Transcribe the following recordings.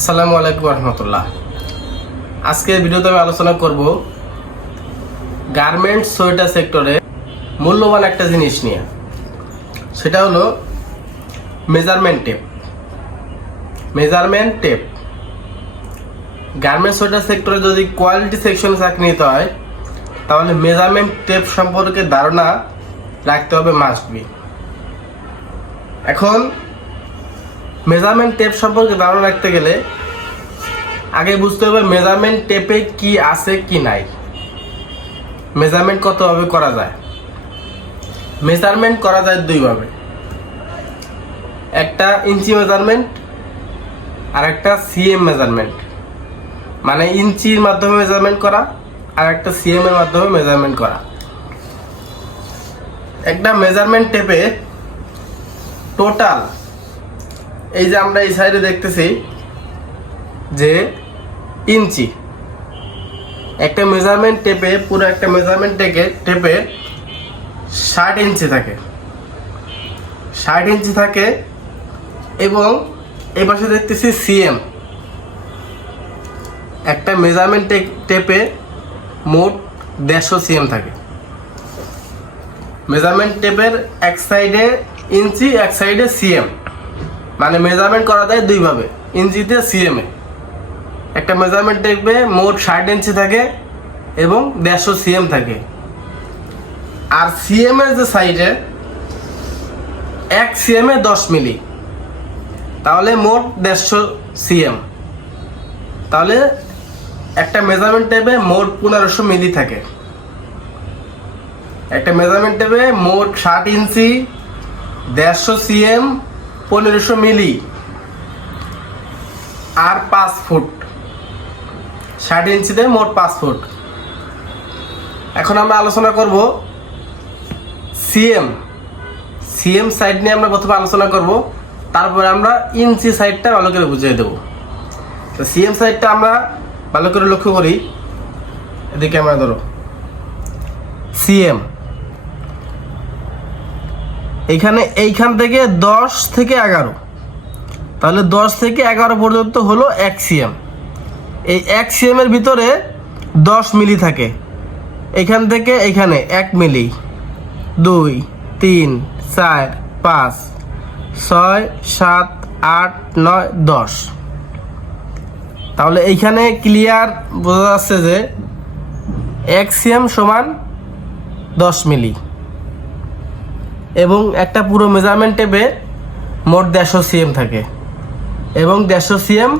আসসালামু আলাইকুম রহমতুল্লাহ। আজকের ভিডিওতে আমি আলোচনা করব গার্মেন্টস সোয়েটার সেক্টরে মূল্যবান একটা জিনিস নিয়ে। সেটা হলো মেজারমেন্ট টেপ। গার্মেন্টস সোয়েটার সেক্টরে যদি কোয়ালিটি সেকশনে চাকরি নিতে হয় তাহলে মেজারমেন্ট টেপ সম্পর্কে ধারণা রাখতে হবে, মাস্ট বি। এখন মেজারমেন্ট টেপ সম্পর্কে ধারণা রাখতে গেলে আগে বুঝতে হবে মেজারমেন্ট টেপে কি আছে কি নাই, মেজারমেন্ট কতভাবে করা যায়। মেজারমেন্ট করা যায় দুইভাবে, একটা ইঞ্চি মেজারমেন্ট আর একটা সিএম মেজারমেন্ট। মানে ইঞ্চির মাধ্যমে মেজারমেন্ট করা আর একটা সিএম এর মাধ্যমে মেজারমেন্ট করা। একটা মেজারমেন্ট টেপে টোটাল, এই যে আমরা এই সাইডে দেখতেছি যে ইঞ্চি, একটা মেজারমেন্ট টেপে পুরো একটা মেজারমেন্ট টেপে 60 ইঞ্চি থাকে, 60 ইঞ্চি থাকে। এবং এই পাশে দেখতেছি সিএম। একটা মেজারমেন্ট টেপে মোট 150 সিএম থাকে। মেজারমেন্ট টেপের এক সাইডে ইঞ্চি এক সাইডে সিএম, মানে মেজারমেন্ট করা যায় দুইভাবে, ইঞ্চিতে সিএমে। একটা মেজারমেন্ট টেপে মোট 60 ইঞ্চি থাকে এবং 150 সিএম থাকে। আর সিএম এর যে সাইডে এক সিএমে 10 মিলি, তাহলে মোট 150 সিএম। তাহলে একটা মেজারমেন্ট টেপে মোট 1500 মিলি থাকে। একটা মেজারমেন্ট টেপে মোট 60 ইঞ্চি, 150 সিএম, 1500 মিলি আর 5 ফুট। 60 ইঞ্চিতে মোট 5 ফুট। এখন আমরা আলোচনা করব সিএম সাইড নিয়ে। আমরা প্রথমে আলোচনা করব, তারপরে আমরা ইঞ্চি সাইডটা ভালো করে বুঝিয়ে দেব। তো সিএম সাইডটা আমরা ভালো করে লক্ষ্য করি, এদিকে আমরা ধরো সিএম। এইখান থেকে 10 থেকে 11, তাহলে 10 থেকে 11 পর্যন্ত হলো 1 সিএম। এই 1 সিএম এর ভিতরে 10 মিলি থাকে। এখান থেকে এখানে 1 মিলি, 2, 3, 4, 5, 6, 7, 8, 9, 10। তাহলে এইখানে ক্লিয়ার বোঝা যাচ্ছে যে 1 সিএম সমান 10 মিলি। এবং একটা পুরো মেজারমেন্ট টেপে মোট 150 সিএম থাকে এবং 150 সিএম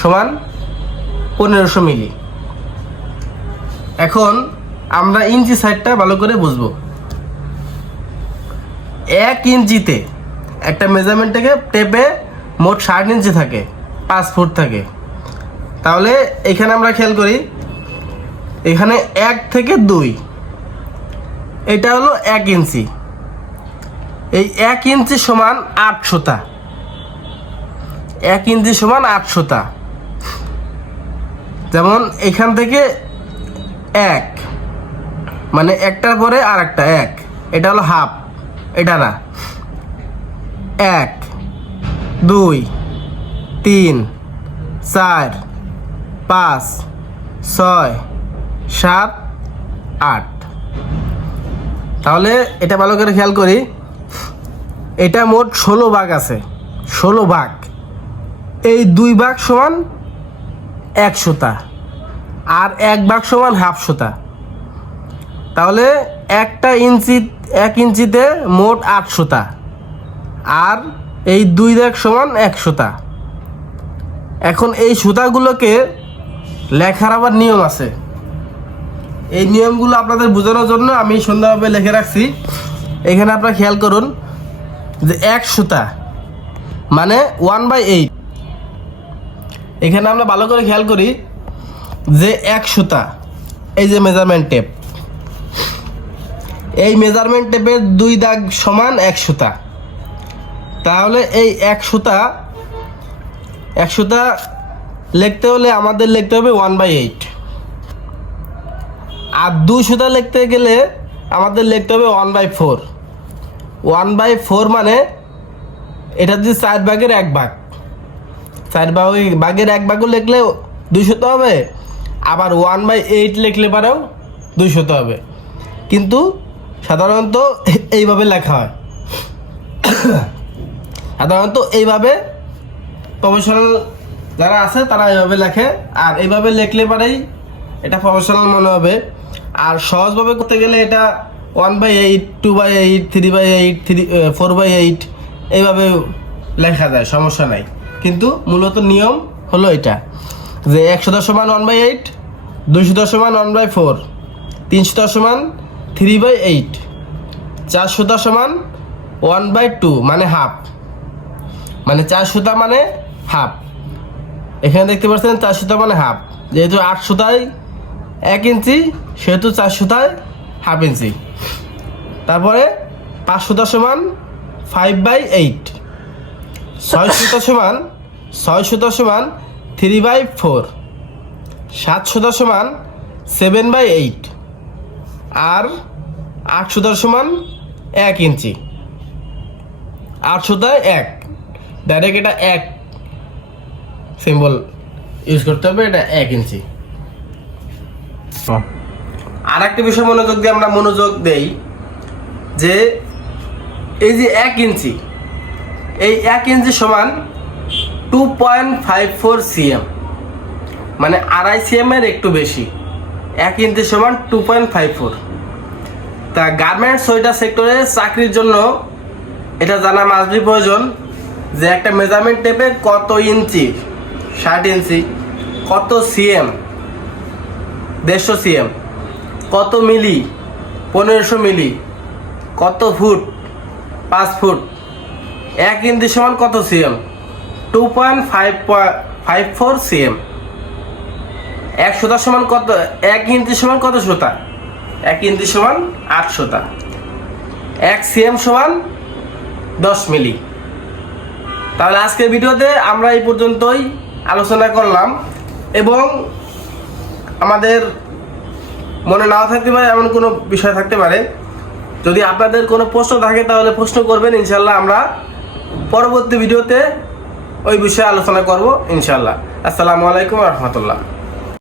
সমান 1500 মিলি। এখন আমরা ইঞ্চি সাইডটা ভালো করে বুঝবো। 1 ইঞ্চিতে একটা মেজারমেন্ট টেপে মোট 60 ইঞ্চি থাকে, 5 ফুট থাকে। তাহলে এখানে আমরা খেয়াল করি, এখানে 1 থেকে 2, এটা হলো 1 ইঞ্চি। এই 1 ইঞ্চি সমান 8 সুতা। 1 ইঞ্চি সমান 8 সুতা। যেমন এখান থেকে 1, মানে একটার পরে আর একটা 1, এটা হলো হাফ, এটা না। 1, 2, 3, 4, 5, 6, 7, 8। তাহলে এটা ভালো করে খেয়াল করি, এটা মোট 16 ভাগ আছে, 16 ভাগ। এই 2 ভাগ সমান 1 সুতা আর 1 ভাগ সমান হাফ সুতা। তাহলে 1 ইঞ্চিতে মোট 8 সুতা আর এই 2 ভাগ সমান 1 সুতা। এখন এই সুতাগুলোকে লেখার আবার নিয়ম আছে। এই নিয়মগুলো আপনাদের বোঝানোর জন্য আমি সুন্দরভাবে লিখে রাখছি। এখানে আপনারা খেয়াল করুন যে 1 সুতা মানে 1/8। এখানে আমরা ভালো করে খেয়াল করি যে 1 সুতা, এই যে মেজারমেন্ট টেপ, এই মেজারমেন্ট টেপের 2 দাগ সমান 1 সুতা। তাহলে এই 1 সুতা লিখতে হলে আমাদের লিখতে হবে 1/8। আর 2 সুতা লিখতে গেলে আমাদের লিখতে হবে 1/4। 1/4 মানে এটা যদি 4 ভাগের 1 ভাগ, 4 ভাগের 1 ভাগও লিখলে 200 হবে, আবার 1/8 লিখলে পারেও 200 হবে। কিন্তু সাধারণত এইভাবে লেখা হয়, সাধারণত এইভাবে প্রফেশনাল যারা আছে তারা এইভাবে লেখে, আর এইভাবে লিখলে পারেই এটা প্রফেশনাল মনে হবে। আর সহজভাবে করতে গেলে এটা 1/8, 2/8, 3/8, 4/8 এইভাবে লেখা যায়, সমস্যা নাই। কিন্তু মূলত নিয়ম হলো এটা যে 100 সমান 1/8, 200 সমান 1/4, 300 সমান 3/8, 400 সমান 1/2 মানে হাফ, মানে 400 মানে হাফ। এখানে দেখতে পাচ্ছেন 400 মানে হাফ, যেহেতু 800 1 ইঞ্চি সেহেতু 400 হাফ ইঞ্চি। তারপরে 500 সমান 5/8, 600 সমান 3/4, 700 সমান 7/8, আর 800 সমান 1 ইঞ্চি। 800 1 ডাইরেক্ট এটা 1 সিম্বল ইউজ করতে হবে, এটা 1 ইঞ্চি। আর একটা বিষয় মনোযোগ দেই যে এই যে 1 ইঞ্চি, এই 1 ইঞ্চি সমান 2.54 cm, মানে 2.5 cm এর একটু বেশি। 1 ইঞ্চি সমান 2.54। তা গার্মেন্টস সোয়েটার সেক্টরে চাকরির জন্য এটা জানা মাস্টবি প্রয়োজন যে একটা মেজারমেন্ট টেপে কত ইঞ্চি, 60 ইঞ্চি, কত সিএম, 150 সিএম, কত মিলি, 1500 মিলি, কত ফুট, 5 ফুট, 1 ইঞ্চি সমান কত সিএম, 2.54 সিএম। 1 সুতা সমান কত, 1 ইঞ্চি সমান কত সুতা, 1 ইঞ্চি সমান 8 সুতা, 1 সিএম সমান 10 মিলি। তাহলে আজকের ভিডিওতে আমরা এই পর্যন্তই আলোচনা করলাম, এবং আমাদের মনে নাও থাকতে পারে, এমন কোনো বিষয় থাকতে পারে। যদি আপনাদের কোনো প্রশ্ন থাকে তাহলে প্রশ্ন করবেন, ইনশাল্লাহ আমরা পরবর্তী ভিডিওতে ওই বিষয়ে আলোচনা করব ইনশাল্লাহ। আসসালামু আলাইকুম ওয়া রাহমাতুল্লাহ।